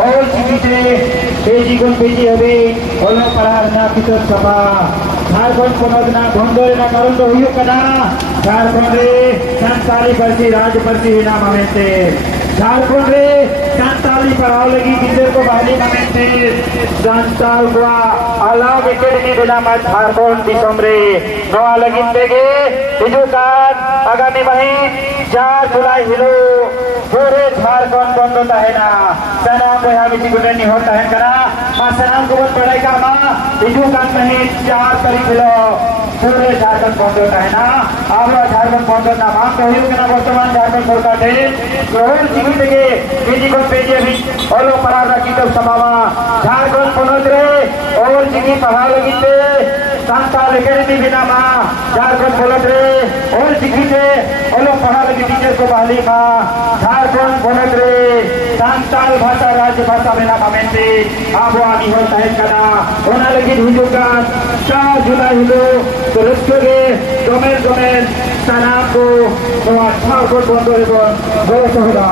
all cikite peji gun peji habe olo parahar na kitab sapa Jharkhand ponot na bondol na karon do huyuk kana Jharkhand re santali parsi raj parsi hina mamente Jharkhand re santali पढ़ाओ लगी teacher को बहाली ममेंटे संताल को अलग academy बना मत झारखंड दिसम रे नवा लगी देगे हिजुकान आगामी महीन 4 जुलाई हिलो पूरे झारखंड बंद होता है ना सनाम को यहाँ बिजी गुटन नहीं होता है करा माँ सनाम को बहुत पढ़ाई का माँ हिजुकान महीन 4 तारीख हिलो पूरे झारखंड बंद होता है ना आप लोग झारखंड बंद होता माँ तो ही ना वर्तमान झारखंड सरकार थे रोहन जीवित देगे बिजी को पेजी अभी और लोग पढ़ा रखी तो समावा झारखंड बनोद रे और जिगी पढ़ा लगी थे संताल एकेडमी बिना माँ झारखंड बनोद रे और जिगी थे और लोग पढ़ा लगी टीचर को बहाली माँ झारखंड बनोद रे संताल भाषा राज्य भाषा बिना ममेंटे आप वो आगे होता है कना होना लगी हिजुका 4 जुलाई हिलो तो रखोगे डोमेन सनाम को तो अच्छा को बंद होगा